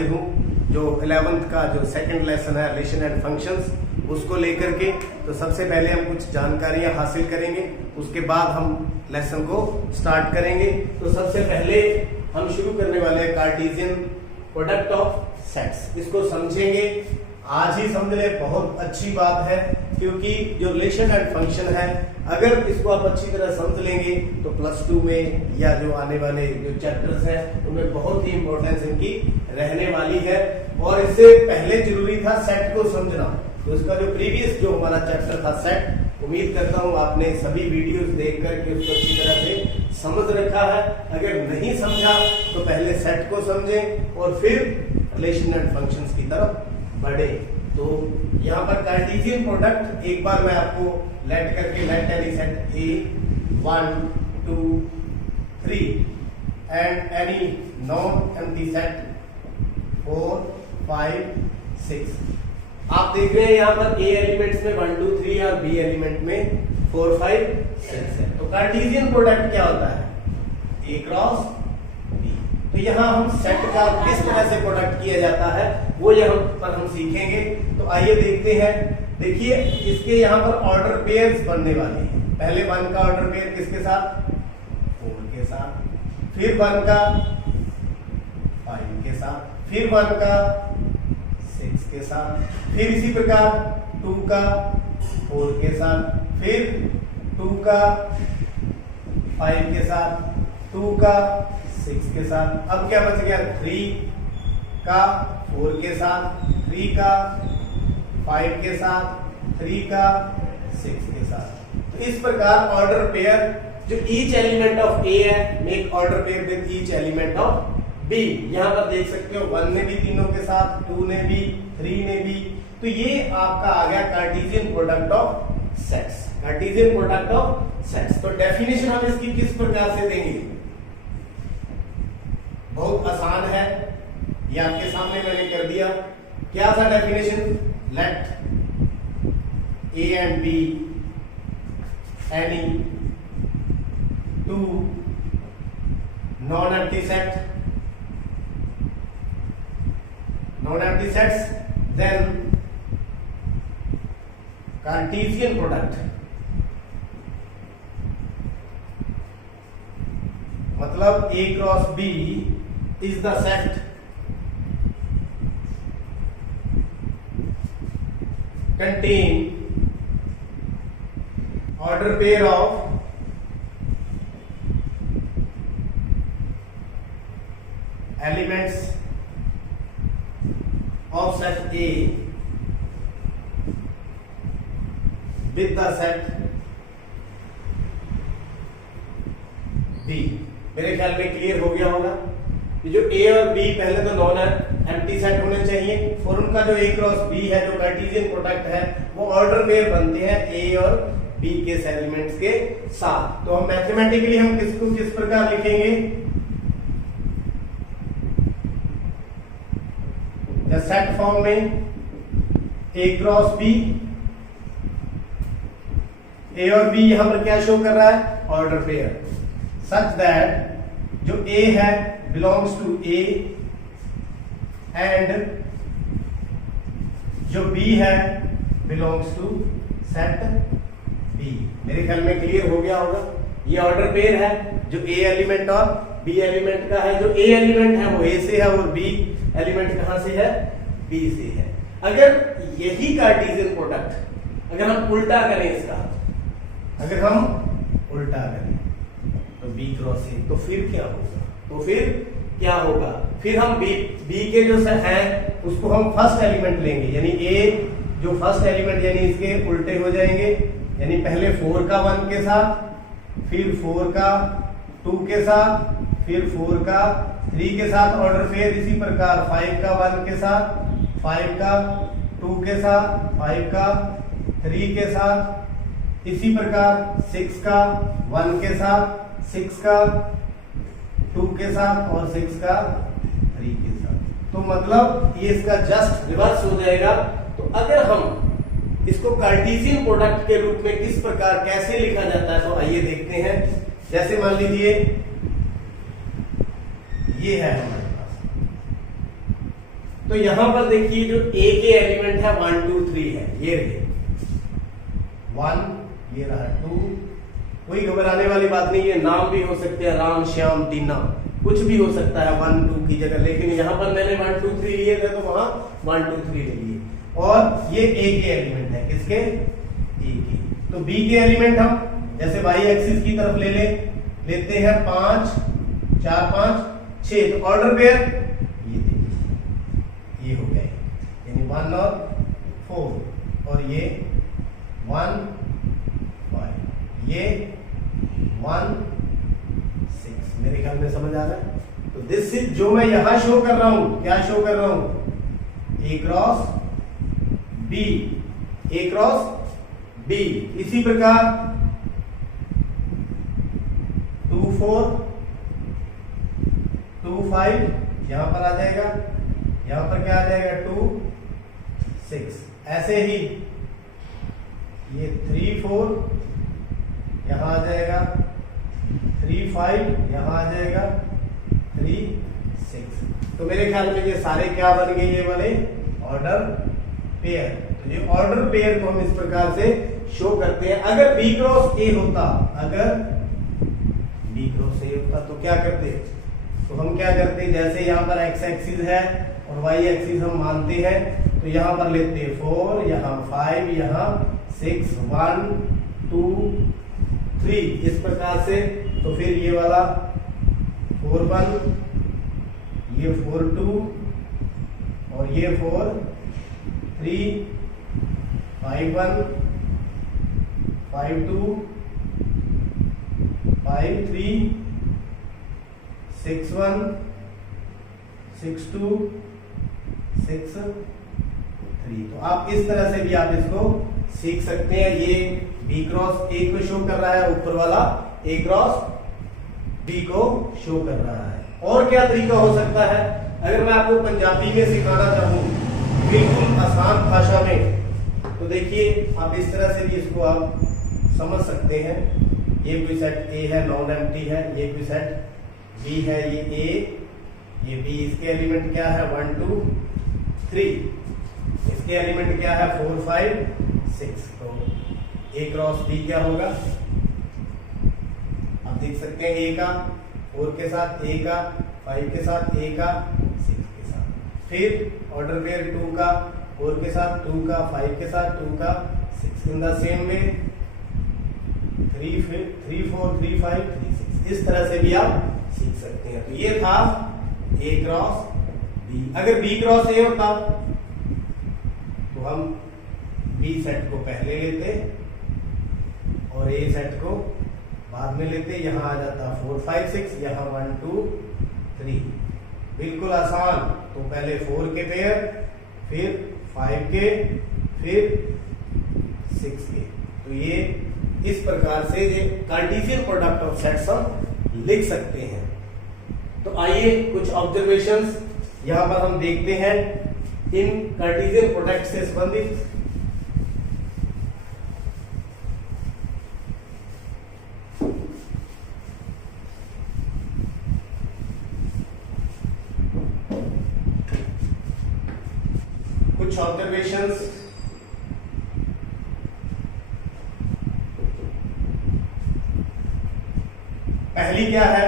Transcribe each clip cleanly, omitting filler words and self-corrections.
हाजिर हूँ जो 11th का जो सेकंड लेसन है रिलेशन एंड फंक्शंस उसको लेकर के। तो सबसे पहले हम कुछ जानकारियां हासिल करेंगे, उसके बाद हम लेसन को स्टार्ट करेंगे। तो सबसे पहले हम शुरू करने वाले हैं कार्टेशियन प्रोडक्ट ऑफ सेट्स। इसको समझेंगे, आज ही समझ ले, बहुत अच्छी बात है, क्योंकि जो रिलेशन एंड फंक्शन है अगर इसको आप अच्छी तरह समझ लेंगे तो +2 में या जो आने वाले जो चैप्टर्स हैं उनमें बहुत ही इंपॉर्टेंस इनकी रहने वाली है। और इससे पहले जरूरी था सेट को समझना। तो इसका जो प्रीवियस जो हमारा चैप्टर था सेट, उम्मीद करता हूँ आपने सभी वीडियोस देख करके उसको अच्छी तरह से समझ रखा है। अगर नहीं समझा तो पहले सेट को समझें और फिर रिलेशन एंड फंक्शंस की तरफ बढ़े। तो यहाँ पर कार्टेशियन प्रोडक्ट एक बार मैं आपको लेट करके let any set A 1 2 3 and any non empty set 4 5 6। आप देख रहे हैं यहाँ पर ए एलिमेंट्स में 1 2 3 और बी एलिमेंट में 4 5 6 है। तो कार्टेशियन प्रोडक्ट क्या होता है? ए क्रॉस बी। तो यहाँ हम सेट का किस तरह से प्रोडक्ट किया जाता है वो यहाँ पर हम सीखेंगे। तो आइए देखते हैं। देखिए इसके यहाँ पर ऑर्डर पेयर्स बनने वाले हैं। पहले 1 का ऑर्डर पेयर किसके साथ? 4 के साथ, फिर 1 का 5 के साथ, फिर 1 का 6 के साथ, फिर इसी प्रकार 2 का 4 के साथ, फिर 2 का 5 के साथ, 2 का 6 के साथ। अब क्या बच गया? 3 का 4 के साथ, 3 का 5 के साथ, 3 का 6 के साथ। तो इस प्रकार ऑर्डर पेयर जो ईच एलिमेंट ऑफ ए है make order pair with each element of B. यहां पर देख सकते हो 1 ने भी तीनों के साथ, 2 ने भी, 3 ने भी। तो ये आपका आ गया Cartesian product of sets. Cartesian product of sets. तो डेफिनेशन हम इसकी किस प्रकार से देंगे? बहुत आसान है, ये आपके सामने मैंने कर दिया। क्या था definition? Let A and B any 2 non empty set, non-empty sets, then Cartesian product, मतलब A cross B is the set contain order pair of elements of set A with the set B। मेरे ख्याल में clear हो गया होगा। ये जो A और B पहले तो नॉन एम्प्टी सेट होने चाहिए, और उनका जो A क्रॉस B है जो कार्टेशियन प्रोडक्ट है वो ऑर्डर पेयर बनते हैं A और B के एलिमेंट्स के साथ। तो हम मैथमेटिकली हम किसको किस प्रकार लिखेंगे? सेट फॉर्म में A क्रॉस B, A और B यहां पर क्या शो कर रहा है? ऑर्डर पेयर, सच दैट जो A है बिलोंग्स टू A एंड जो B है बिलोंग्स टू सेट B। मेरे ख्याल में क्लियर हो गया होगा। ये ऑर्डर पेयर है जो A एलिमेंट और B एलिमेंट का है। जो A एलिमेंट है वो A से है और B एलिमेंट कहां से है? B से है। अगर यही कार्टेशियन प्रोडक्ट अगर हम उल्टा करें इसका, अगर हम उल्टा करें तो B क्रॉस A, तो फिर क्या होगा? तो फिर क्या होगा? फिर हम B के जो है उसको हम फर्स्ट एलिमेंट लेंगे, यानी A जो फर्स्ट एलिमेंट यानी इसके उल्टे हो जाएंगे, यानी पहले 4 का 1 के साथ, फिर 4 का 2 के साथ, फिर 4 का 3 के साथ ऑर्डर पेयर। इसी प्रकार 5 का 1 के साथ, 5 का 2 के साथ, 5 का 3 के साथ, इसी प्रकार 6 का 1 के साथ, 6 का 2 के साथ और 6 का 3 के साथ। तो मतलब ये इसका जस्ट रिवर्स हो जाएगा। तो अगर हम इसको कार्टेशियन प्रोडक्ट के रूप में किस प्रकार कैसे लिखा जाता है तो आइए देखते हैं। जैसे मान लीजिए ये है हमारे पास तो यहां पर देखिए जो ए के एलिमेंट है 1 2 3 है, ये रहे 1, ये रहा 2। कोई घबराने वाली बात नहीं है, नाम भी हो सकते हैं राम श्याम दीना, कुछ भी हो सकता है 1 2 की जगह, लेकिन यहाँ पर मैंने 1 2 3 लिए थे तो वहां 1 2 3 ले लिए। और ये ए के एलिमेंट है, किसके? ए के। तो बी के एलिमेंट हम जैसे वाई एक्सिस की तरफ लेते हैं 5 4 5 6, तो ऑर्डर पेयर ये देखिए ये हो गया, यानी 1 और 4, और ये 1 5, ये 1 6। मेरे ख्याल में समझ आ रहा है? तो दिस इज जो मैं यहां शो कर रहा हूं, क्या शो कर रहा हूं? ए क्रॉस बी, ए क्रॉस बी। इसी प्रकार 2 4 2 5 यहां पर आ जाएगा, यहां पर क्या आ जाएगा? 2 6। ऐसे ही ये 3 4 यहां आ जाएगा, 3 5 यहां आ जाएगा, 3 6। तो मेरे ख्याल में ये सारे क्या बन गए? ये वाले ऑर्डर पेयर। तो ये ऑर्डर पेयर को हम इस प्रकार से शो करते हैं। अगर बी क्रॉस ए होता, अगर बी क्रॉस ए होता तो क्या करते? तो हम क्या करते? जैसे यहाँ पर एक्स एक्सिस है और वाई एक्सिस हम मानते हैं, तो यहाँ पर लेते हैं 4, यहाँ 5, यहाँ 6, 1 2 3 इस प्रकार से। तो फिर ये वाला 4 1, ये 4 2, और ये 4 3 5 1 5 2 5 3 6 1 6 2 6 3। तो आप इस तरह से भी आप इसको सीख सकते हैं। ये बी क्रॉस ए को शो कर रहा है, ऊपर वाला ए क्रॉस बी को शो कर रहा है। और क्या तरीका हो सकता है? अगर मैं आपको पंजाबी में सिखाना चाहूँ बिल्कुल आसान भाषा में, तो देखिए आप इस तरह से भी इसको आप समझ सकते हैं। ये कोई सेट ए है, नॉन एम्प्टी है, ये कोई सेट बी है, ये ए, ये बी। इसके एलिमेंट क्या है? 1 2 3। इसके एलिमेंट क्या है? 4 5 6। तो ए क्रॉस बी क्या होगा? आप देख सकते हैं ए का 4 के साथ, ए का 5 के साथ, ए का 6 के साथ। फिर ऑर्डर पेयर 2 का 4 के साथ, 2 का 5 के साथ, 2 का 6। In the same way 3 4 3 5 3 6। इस तरह से भी आप सीख सकते हैं। तो ये था ए क्रॉस बी। अगर बी क्रॉस ए होता तो हम बी सेट को पहले लेते और ए सेट को बाद में लेते। यहां आ जाता 4 5 6, यहां 1 2 3। बिल्कुल आसान। तो पहले 4 के पेयर, फिर 5 के, फिर 6 के। तो ये इस प्रकार से ये कार्टेशियन प्रोडक्ट ऑफ सेट्स हम लिख सकते हैं। तो आइए कुछ ऑब्जर्वेशंस यहां पर हम देखते हैं इन कार्टेशियन प्रोडक्ट से संबंधित। कुछ ऑब्जर्वेशंस पहली क्या है?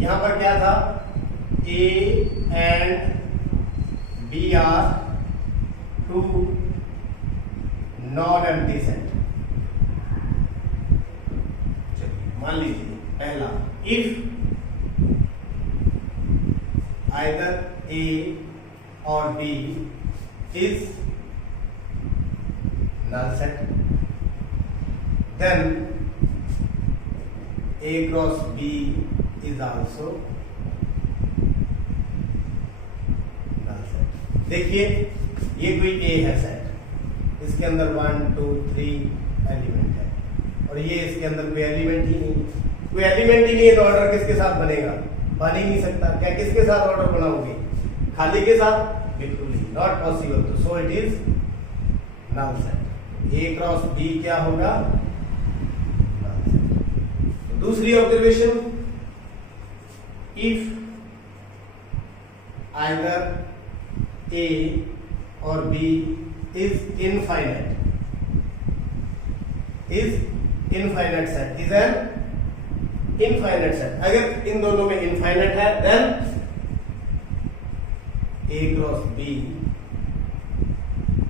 यहां पर क्या था? A and B are two non empty set. चलिए मान लीजिए पहला, इफ आइदर ए और B is null set, then A cross B is also null set। देखिए ये कोई A है सेट, इसके अंदर 1 2 3 एलिमेंट है, और ये इसके अंदर कोई एलिमेंट ही नहीं। कोई एलिमेंट ही नहीं है तो ऑर्डर किसके साथ बनेगा? बन ही नहीं सकता। क्या किसके साथ ऑर्डर बनाओगे? खाली के साथ? बिल्कुल नहीं, नॉट पॉसिबल। तो so it is null set. A cross B क्या होगा? Null set. दूसरी ऑब्जर्वेशन, इफ आइदर ए और B is infinite, is infinite set, is an infinite set. अगर इन दोनों में इनफाइनाइट है then A cross B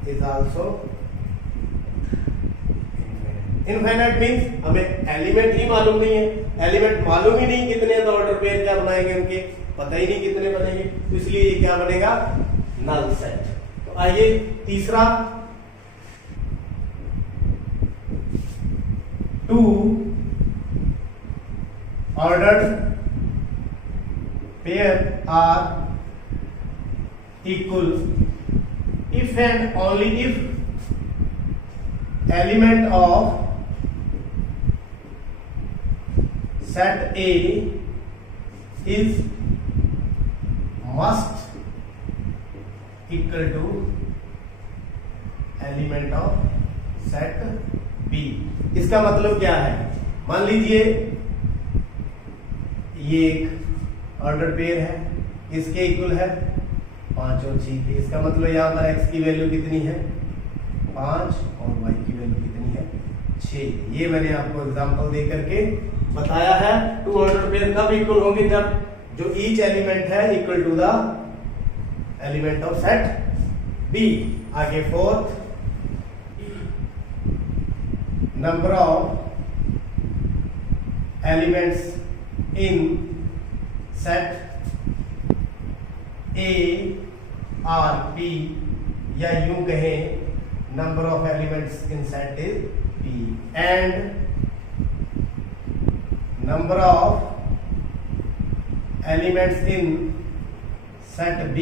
is also infinite. Means हमें एलिमेंट ही मालूम नहीं है, एलिमेंट मालूम ही नहीं कितने, तो ऑर्डर पेयर क्या बनाएंगे उनके, पता ही नहीं कितने बनेंगे, तो इसलिए ये क्या बनेगा, नल सेट। तो आइए तीसरा, two ordered pair are equal if and only if element of set A is must equal to element of set B। इसका मतलब क्या है, मान लीजिए ये एक ऑर्डर पेयर है, इसके इक्वल है 5 और 6 के। इसका मतलब यहाँ पर x की वैल्यू कितनी है 5 और y की वैल्यू कितनी है 6। ये मैंने आपको एग्जांपल दे करके बताया है। टू ऑर्डर पेयर कब इक्वल होंगे, जब जो ईच एलिमेंट है equal to the element of set B। आगे fourth, number of elements in set A और P, या यूं कहें number of elements in set is P and number of elements in set B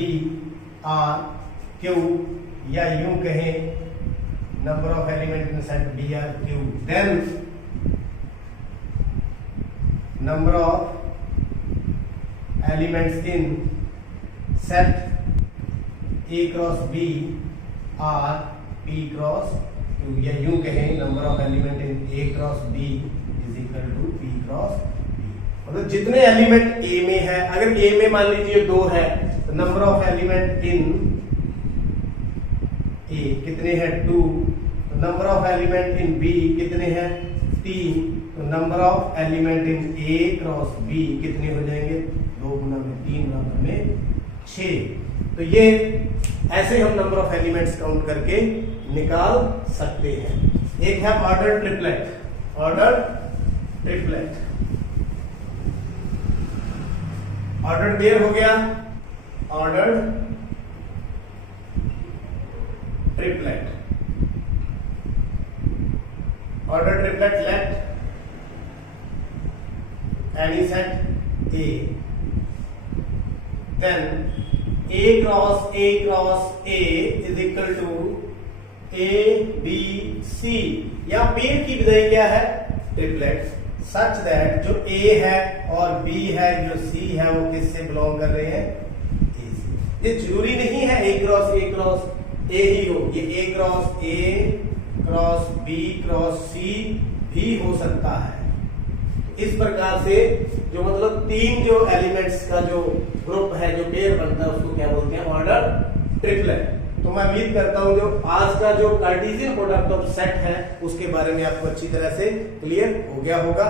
are Q, या यूं कहें number of element in set B are Q, then number of elements in set A cross B are P cross Q, या यूं कहें number of element in A cross B is equal to P cross B। मतलब जितने element A में है, अगर A में मान लीजिए 2 है तो number of element in A कितने हैं 2, तो number of element in B कितने हैं 3, तो number of element in A cross B कितने हो जाएंगे 2 गुना में 3 बराबर में 6। तो ये ऐसे हम नंबर ऑफ एलिमेंट्स काउंट करके निकाल सकते हैं। एक है order triplet, order triplet, order pair हो गया, order triplet, order triplet let any set A, then A cross A is equal to A B C, या पेयर की विधि क्या है ट्रिपलेट, सच दैट जो A है और B है जो C है वो किससे बिलोंग कर रहे हैं A से। ये जरूरी नहीं है A क्रॉस A ही हो, ये A cross B cross C भी हो सकता है। इस प्रकार से जो मतलब 3 जो एलिमेंट्स का जो ग्रुप है जो पेयर बनता है उसको क्या बोलते हैं ऑर्डर ट्रिपलेट। तो मैं उम्मीद करता हूं जो आज का जो कार्टेशियन प्रोडक्ट ऑफ सेट है उसके बारे में आपको अच्छी तरह से क्लियर हो गया होगा।